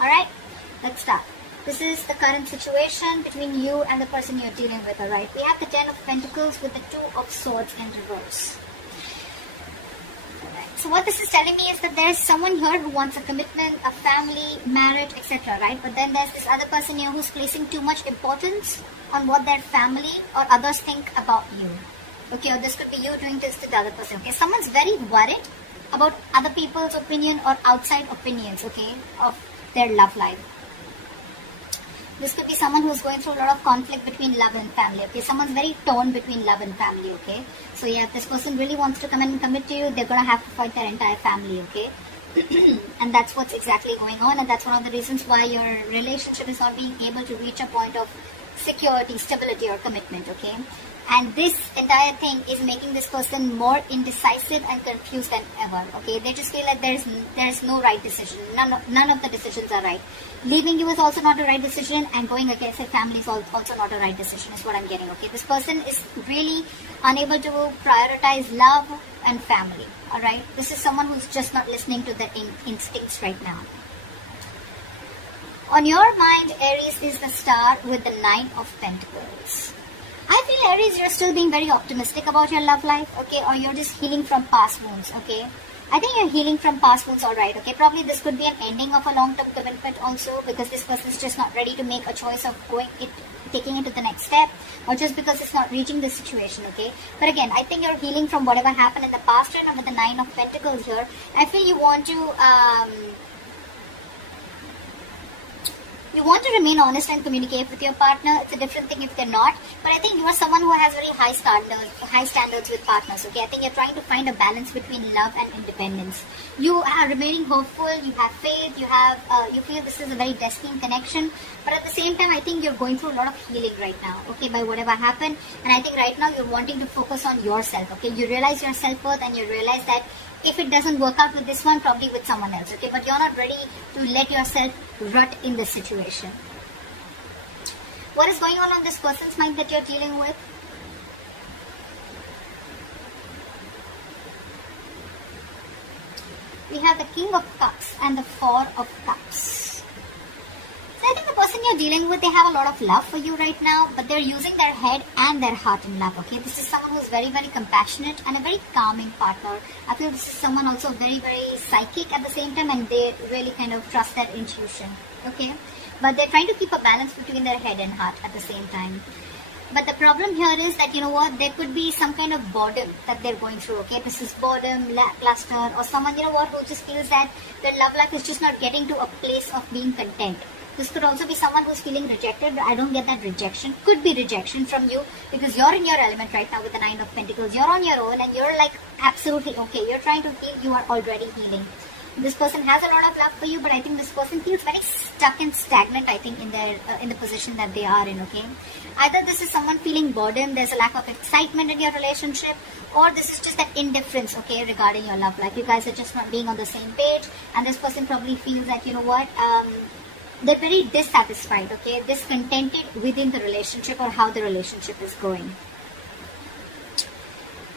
Alright, let's start. This is the current situation between you and the person you're dealing with, alright? We have the 10 of Pentacles with the 2 of Swords in reverse. So what this is telling me is that there is someone here who wants a commitment, a family, marriage, etc. Right? But then there's this other person here who's placing too much importance on what their family or others think about you. Okay, or this could be you doing this to the other person. Okay, someone's very worried about other people's opinion or outside opinions, okay, of their love life. This could be someone who's going through a lot of conflict between love and family, okay? Someone's very torn between love and family, okay? So yeah, if this person really wants to come and commit to you, they're going to have to fight their entire family, okay? And that's what's exactly going on, and that's one of the reasons why your relationship is not being able to reach a point of security, stability, or commitment, okay? And this entire thing is making this person more indecisive and confused than ever, okay? They just feel like there's no right decision. None of the decisions are right. Leaving you is also not a right decision, and going against their family is also not a right decision, is what I'm getting, okay? This person is really unable to prioritize love and family, alright? This is someone who's just not listening to their instincts right now. On your mind, Aries is the star with the 9 of Pentacles. I feel, Aries, you're still being very optimistic about your love life, okay? Or you're just healing from past wounds, okay? I think you're healing from past wounds, alright, okay? Probably this could be an ending of a long-term commitment also, because this person is just not ready to make a choice of taking it to the next step, or just because it's not reaching the situation, okay? But again, I think you're healing from whatever happened in the past, and with the 9 of Pentacles here, I feel you want to remain honest and communicate with your partner. It's a different thing if they're not. But I think you are someone who has very high standards with partners. Okay, I think you're trying to find a balance between love and independence. You are remaining hopeful. You have faith. You feel this is a very destined connection. But at the same time, I think you're going through a lot of healing right now. Okay, by whatever happened. And I think right now you're wanting to focus on yourself. Okay, you realize your self-worth, and you realize that if it doesn't work out with this one, probably with someone else, okay? But you're not ready to let yourself rut in this situation. What is going on this person's mind that you're dealing with? We have the King of Cups and the Four of Cups. So I think the person you're dealing with, they have a lot of love for you right now, but they're using their head and their heart in love, okay? This is someone who's very, very compassionate and a very calming partner. I feel this is someone also very, very psychic at the same time, and they really kind of trust their intuition, okay? But they're trying to keep a balance between their head and heart at the same time. But the problem here is that, you know what, there could be some kind of boredom that they're going through, okay? This is boredom, lackluster, or someone, you know what, who just feels that their love life is just not getting to a place of being content. This could also be someone who's feeling rejected, but I don't get that rejection. Could be rejection from you, because you're in your element right now with the 9 of Pentacles. You're on your own, and you're like absolutely okay. You're trying to heal. You are already healing. This person has a lot of love for you, but I think this person feels very stuck and stagnant, I think, in the position that they are in, okay? Either this is someone feeling boredom, there's a lack of excitement in your relationship, or this is just that indifference, okay, regarding your love life. You guys are just not being on the same page, and this person probably feels that, you know what, they're very dissatisfied, okay, discontented within the relationship or how the relationship is going.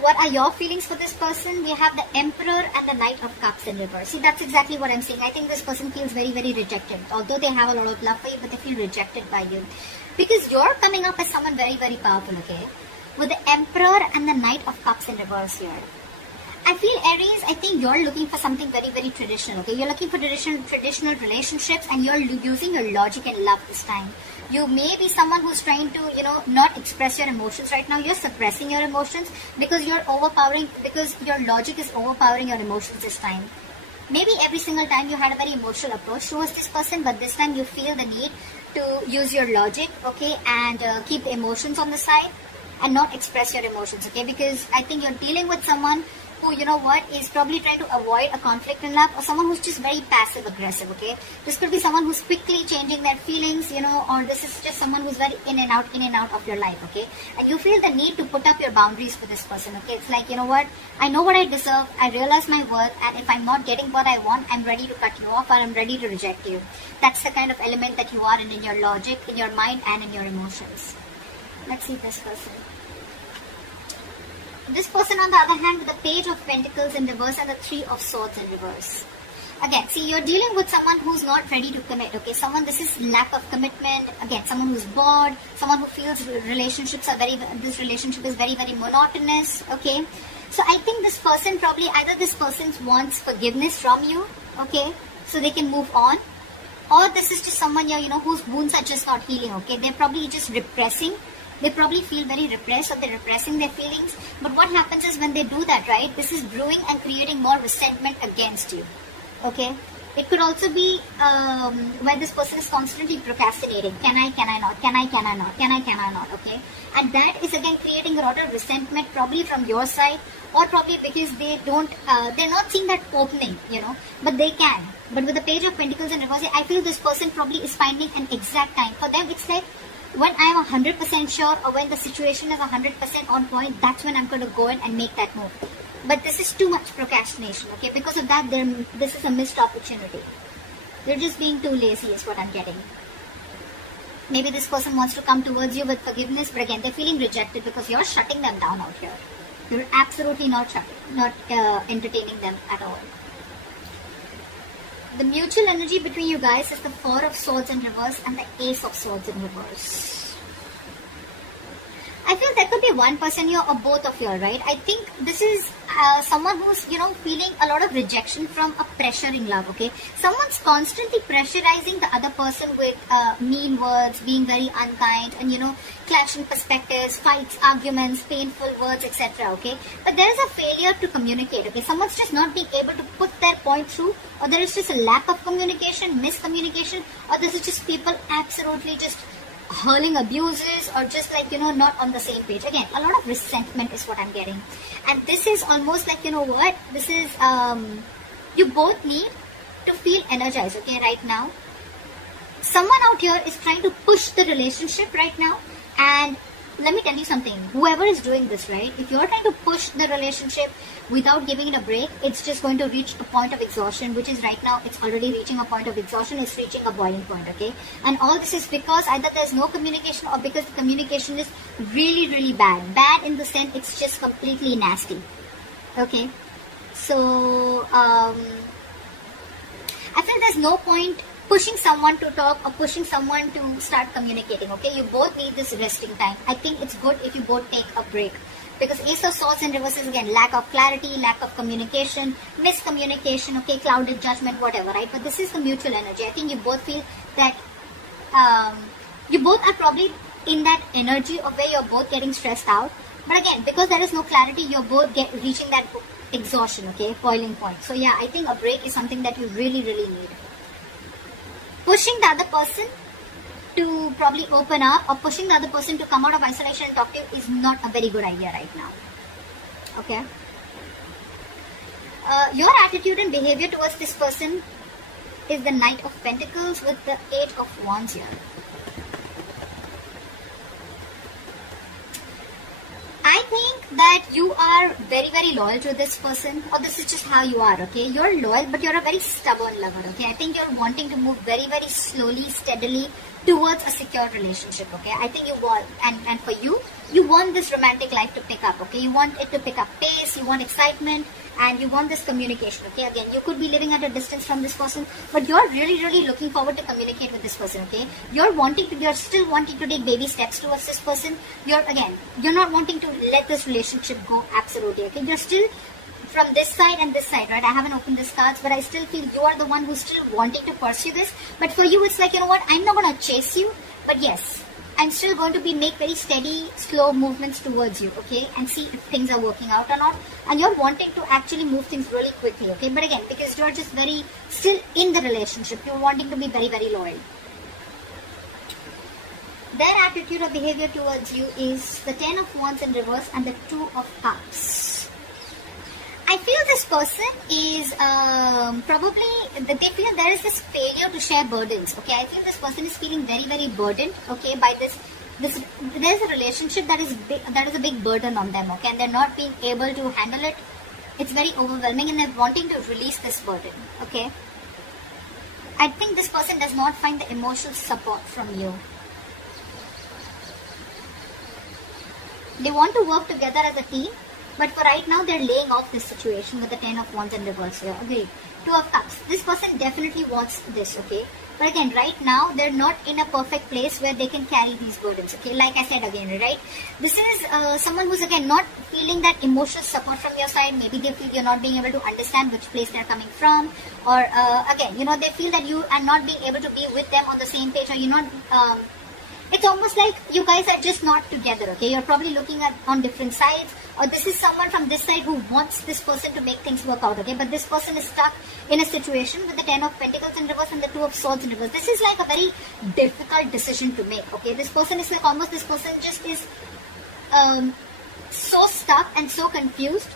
What are your feelings for this person? We have the Emperor and the Knight of Cups in reverse. See, that's exactly what I'm saying. I think this person feels very, very rejected. Although they have a lot of love for you, but they feel rejected by you. Because you're coming up as someone very, very powerful, okay? With the Emperor and the Knight of Cups in reverse here. I feel, Aries, I think you're looking for something very, very traditional, okay? You're looking for traditional relationships, and you're using your logic and love this time. You may be someone who's trying to, you know, not express your emotions right now. You're suppressing your emotions because your logic is overpowering your emotions this time. Maybe every single time you had a very emotional approach towards this person, but this time you feel the need to use your logic, okay, and keep the emotions on the side and not express your emotions, okay? Because I think you're dealing with someone who, you know what, is probably trying to avoid a conflict in love, or someone who's just very passive aggressive, okay? This could be someone who's quickly changing their feelings, you know, or this is just someone who's very in and out of your life, okay? And you feel the need to put up your boundaries for this person, okay? It's like, you know what, I know what I deserve, I realize my worth, and if I'm not getting what I want, I'm ready to cut you off, or I'm ready to reject you. That's the kind of element that you are in your logic, in your mind, and in your emotions. Let's see this person. This person, on the other hand, with the Page of Pentacles in reverse and the 3 of Swords in reverse. Again, see, you're dealing with someone who's not ready to commit, okay? Someone, this is lack of commitment. Again, someone who's bored, someone who feels this relationship is very, very monotonous, okay? So I think this person probably, either this person wants forgiveness from you, okay? So they can move on. Or this is just someone here, whose wounds are just not healing, okay? They're probably just repressing. They probably feel very repressed, or they're repressing their feelings. But what happens is when they do that, right, this is brewing and creating more resentment against you. Okay, it could also be where this person is constantly procrastinating. Can I not? Can I not? Okay, and that is again creating a lot of resentment, probably from your side, or probably because they're not seeing that opening, but they can. But with the Page of Pentacles in reverse, I feel this person probably is finding an exact time. For them, it's like when I'm 100% sure, or when the situation is 100% on point, that's when I'm going to go in and make that move. But this is too much procrastination, okay? Because of that, this is a missed opportunity. They're just being too lazy is what I'm getting. Maybe this person wants to come towards you with forgiveness, but again, they're feeling rejected because you're shutting them down out here. You're absolutely not entertaining them at all. The mutual energy between you guys is the Four of Swords in reverse and the Ace of Swords in reverse. I feel there could be one person here or both of you, right? I think this is someone who's, feeling a lot of rejection from a pressure in love, okay? Someone's constantly pressurizing the other person with mean words, being very unkind, and, clashing perspectives, fights, arguments, painful words, etc., okay? But there is a failure to communicate, okay? Someone's just not being able to put their point through, or there is just a lack of communication, miscommunication, or this is just people absolutely just hurling abuses, or just like, not on the same page. Again, a lot of resentment is what I'm getting. And this is almost like, this is, you both need to feel energized, okay, right now. Someone out here is trying to push the relationship right now. And let me tell you something, whoever is doing this, right, if you're trying to push the relationship without giving it a break, it's just going to reach a point of exhaustion, which is right now, it's already reaching a point of exhaustion, it's reaching a boiling point, okay? And all this is because either there's no communication, or because the communication is really, really bad. Bad in the sense it's just completely nasty, okay? So, I feel there's no point pushing someone to talk or pushing someone to start communicating, okay? You both need this resting time. I think it's good if you both take a break. Because Ace of Swords in reverse is again lack of clarity, lack of communication, miscommunication, okay, clouded judgment, whatever, right? But this is the mutual energy. I think you both feel that you both are probably in that energy of where you're both getting stressed out. But again, because there is no clarity, you're both reaching that exhaustion, okay, boiling point. So yeah, I think a break is something that you really, really need. Pushing the other person to probably open up, or pushing the other person to come out of isolation and talk to you is not a very good idea right now. Okay? Your attitude and behavior towards this person is the Knight of Pentacles with the Eight of Wands here. I think that you are very, very loyal to this person, or this is just how you are, okay? You're loyal, but you're a very stubborn lover, okay? I think you're wanting to move very, very slowly, steadily towards a secure relationship, okay? I think you want, and for you, you want this romantic life to pick up, okay? You want it to pick up pace, you want excitement, and you want this communication, okay? Again, you could be living at a distance from this person, but you're really, really looking forward to communicate with this person, okay? You're still wanting to take baby steps towards this person. You're not wanting to let this relationship go absolutely, okay? You're still from this side and this side, right? I haven't opened these cards, but I still feel you are the one who's still wanting to pursue this. But for you, it's like, you know what? I'm not going to chase you, but yes, I'm still going to make very steady, slow movements towards you, okay? And see if things are working out or not. And you're wanting to actually move things really quickly, okay? But again, because you're just very still in the relationship, you're wanting to be very, very loyal. Their attitude or behavior towards you is the Ten of Wands in reverse and the Two of Cups. I feel this person is they feel there is this failure to share burdens, okay? I feel this person is feeling very, very burdened, okay, by this there's a relationship that is a big burden on them, okay, and they're not being able to handle it. It's very overwhelming and they're wanting to release this burden, okay? I think this person does not find the emotional support from you. They want to work together as a team, but for right now, they're laying off this situation with the Ten of Wands in reverse here. Agreed. Two of Cups. This person definitely wants this, okay? But again, right now, they're not in a perfect place where they can carry these burdens, okay? Like I said again, right? This is someone who's, again, not feeling that emotional support from your side. Maybe they feel you're not being able to understand which place they're coming from. Or, again, they feel that you are not being able to be with them on the same page, or you're not... it's almost like you guys are just not together, okay? You're probably looking at on different sides, or this is someone from this side who wants this person to make things work out, okay? But this person is stuck in a situation with the 10 of Pentacles in reverse and the 2 of Swords in reverse. This is like a very difficult decision to make, okay? This person is like almost, this person just is so stuck and so confused.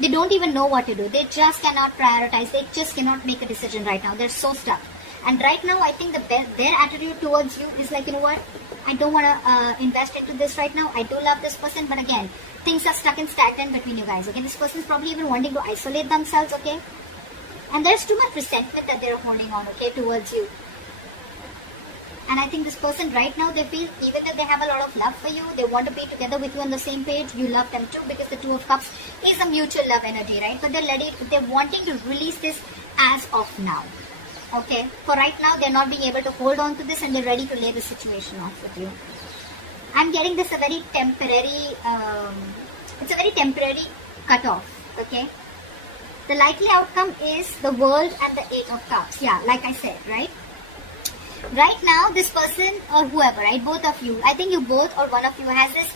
They don't even know what to do. They just cannot prioritize. They just cannot make a decision right now. They're so stuck. And right now, I think their attitude towards you is like, you know what, I don't want to invest into this right now. I do love this person, but again, things are stuck and stagnant between you guys, okay? This person is probably even wanting to isolate themselves, okay? And there's too much resentment that they're holding on, okay, towards you. And I think this person right now, they feel, even though they have a lot of love for you, they want to be together with you on the same page, you love them too, because the 2 of Cups is a mutual love energy, right? But they're wanting to release this as of now. Okay, for right now, they're not being able to hold on to this, and they're ready to lay the situation off with you. I'm getting this a very temporary, it's a very temporary cutoff, okay? The likely outcome is the World and the 8 of Cups. Yeah, like I said, right? Right now, this person or whoever, right, both of you, I think you both or one of you has this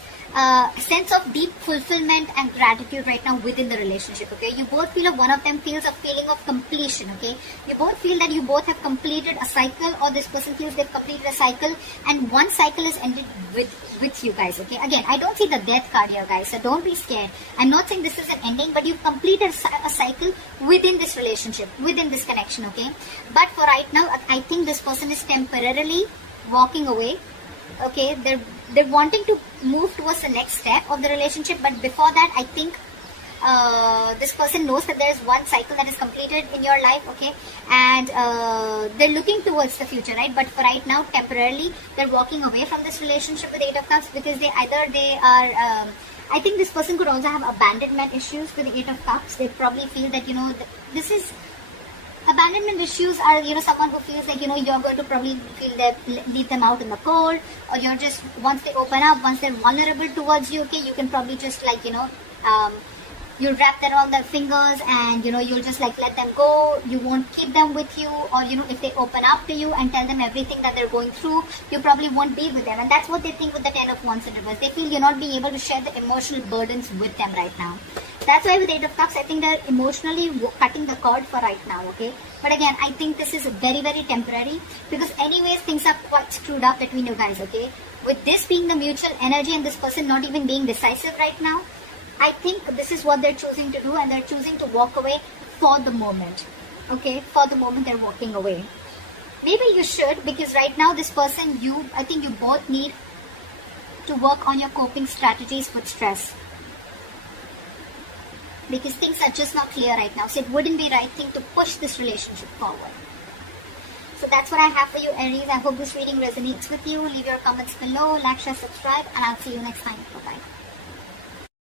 sense of deep fulfillment and gratitude right now within the relationship, okay? You both feel, or one of them feels a feeling of completion, okay? You both feel that you both have completed a cycle, or this person feels they've completed a cycle, and one cycle is ended with you guys, okay? Again, I don't see the death card here, guys, so don't be scared. I'm not saying this is an ending, but you've completed a cycle within this relationship, within this connection, okay? But for right now, I think this person is temporarily walking away. Okay, they're wanting to move towards the next step of the relationship, but before that, I think this person knows that there is one cycle that is completed in your life, okay, and they're looking towards the future, right? But for right now, temporarily, they're walking away from this relationship with 8 of Cups, because they are I think this person could also have abandonment issues with the 8 of Cups. They probably feel that, this is abandonment issues are, someone who feels like, you're going to probably feel that leave them out in the cold, or you're just, once they open up, once they're vulnerable towards you, okay, you can probably just like, you'll wrap them on their fingers, and, you'll just like let them go. You won't keep them with you, or, if they open up to you and tell them everything that they're going through, you probably won't be with them. And that's what they think with the 10 of Wands in reverse. They feel you're not being able to share the emotional burdens with them right now. That's why with 8 of Cups, I think they're emotionally cutting the cord for right now, okay? But again, I think this is very, very temporary, because anyways, things are quite screwed up between you guys, okay? With this being the mutual energy and this person not even being decisive right now, I think this is what they're choosing to do, and they're choosing to walk away for the moment, okay? For the moment, they're walking away. Maybe you should, because right now, this person, I think you both need to work on your coping strategies with stress, because things are just not clear right now. So it wouldn't be right thing to push this relationship forward. So that's what I have for you, Aries. I hope this reading resonates with you. Leave your comments below, like, share, subscribe, and I'll see you next time. Bye-bye.